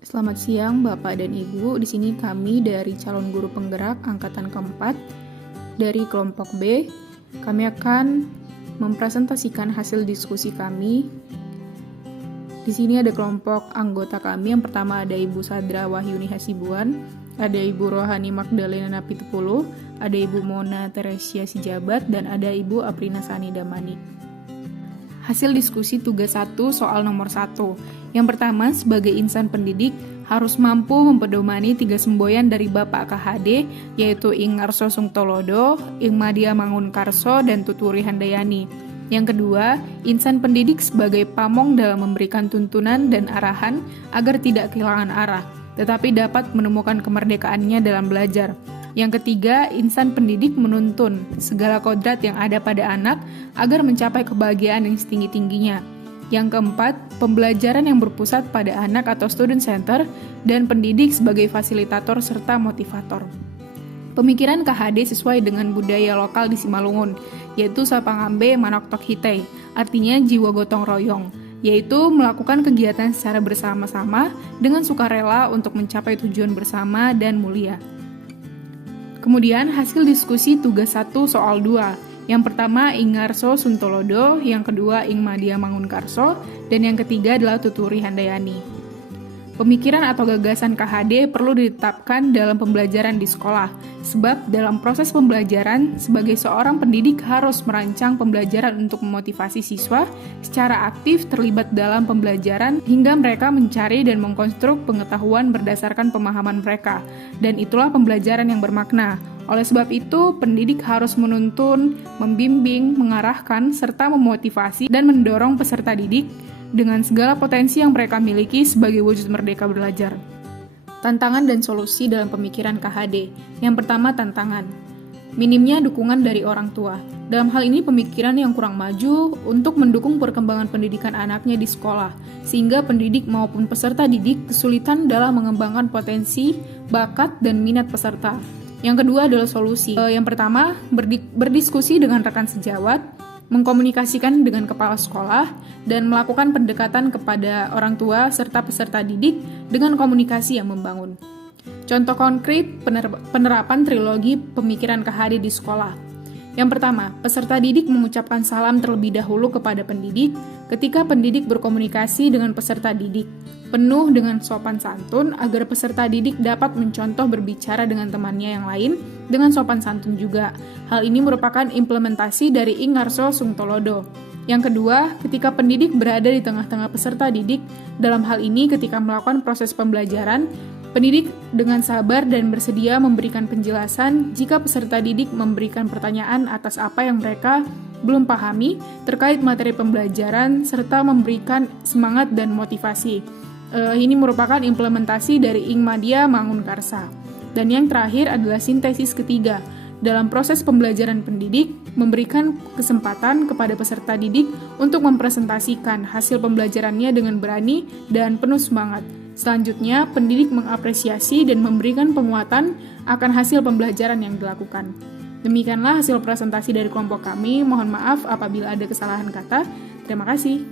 Selamat siang Bapak dan Ibu. Di sini kami dari calon guru penggerak angkatan keempat dari kelompok B. Kami akan mempresentasikan hasil diskusi kami. Di sini ada kelompok anggota kami. Yang pertama ada Ibu Sadra Wahyuni Hasibuan, ada Ibu Rohani Magdalena Napitupulu, ada Ibu Mona Teresia Sijabat, dan ada Ibu Aprina Sani Damani. Hasil diskusi tugas 1 soal nomor 1. Yang pertama, sebagai insan pendidik, harus mampu mempedomani 3 semboyan dari Bapak KHD, yaitu Ing Ngarso Sungtolodo, Ing Madya Mangunkarso, dan Tuturi Handayani. Yang kedua, insan pendidik sebagai pamong dalam memberikan tuntunan dan arahan agar tidak kehilangan arah, tetapi dapat menemukan kemerdekaannya dalam belajar. Yang ketiga, insan pendidik menuntun segala kodrat yang ada pada anak agar mencapai kebahagiaan yang setinggi-tingginya. Yang keempat, pembelajaran yang berpusat pada anak atau student center dan pendidik sebagai fasilitator serta motivator. Pemikiran KHD sesuai dengan budaya lokal di Simalungun, yaitu Sapangambe Manoktok Hitei, artinya jiwa gotong royong, yaitu melakukan kegiatan secara bersama-sama dengan sukarela untuk mencapai tujuan bersama dan mulia. Kemudian hasil diskusi tugas 1 soal 2. Yang pertama Ing Ngarso Suntolodo, yang kedua Ing Madya Mangunkarso, dan yang ketiga adalah Tuturi Handayani. Pemikiran atau gagasan KHD perlu ditetapkan dalam pembelajaran di sekolah, sebab dalam proses pembelajaran, sebagai seorang pendidik harus merancang pembelajaran untuk memotivasi siswa secara aktif terlibat dalam pembelajaran hingga mereka mencari dan mengkonstruk pengetahuan berdasarkan pemahaman mereka, dan itulah pembelajaran yang bermakna. Oleh sebab itu, pendidik harus menuntun, membimbing, mengarahkan, serta memotivasi dan mendorong peserta didik dengan segala potensi yang mereka miliki sebagai wujud merdeka belajar. Tantangan dan solusi dalam pemikiran KHD. Yang pertama, tantangan. Minimnya dukungan dari orang tua. Dalam hal ini pemikiran yang kurang maju untuk mendukung perkembangan pendidikan anaknya di sekolah, sehingga pendidik maupun peserta didik kesulitan dalam mengembangkan potensi, bakat, dan minat peserta. Yang kedua adalah solusi. Yang pertama, berdiskusi dengan rekan sejawat, mengkomunikasikan dengan kepala sekolah, dan melakukan pendekatan kepada orang tua serta peserta didik dengan komunikasi yang membangun. Contoh konkret penerapan trilogi pemikiran KHD di sekolah. Yang pertama, peserta didik mengucapkan salam terlebih dahulu kepada pendidik ketika pendidik berkomunikasi dengan peserta didik, penuh dengan sopan santun agar peserta didik dapat mencontoh berbicara dengan temannya yang lain dengan sopan santun juga. Hal ini merupakan implementasi dari Ing Ngarso Sungtolodo. Yang kedua, ketika pendidik berada di tengah-tengah peserta didik, dalam hal ini ketika melakukan proses pembelajaran, pendidik dengan sabar dan bersedia memberikan penjelasan jika peserta didik memberikan pertanyaan atas apa yang mereka belum pahami terkait materi pembelajaran serta memberikan semangat dan motivasi. Ini merupakan implementasi dari Ing Madya Mangunkarsa. Dan yang terakhir adalah sintesis ketiga. Dalam proses pembelajaran pendidik, memberikan kesempatan kepada peserta didik untuk mempresentasikan hasil pembelajarannya dengan berani dan penuh semangat. Selanjutnya, pendidik mengapresiasi dan memberikan penguatan akan hasil pembelajaran yang dilakukan. Demikianlah hasil presentasi dari kelompok kami. Mohon maaf apabila ada kesalahan kata. Terima kasih.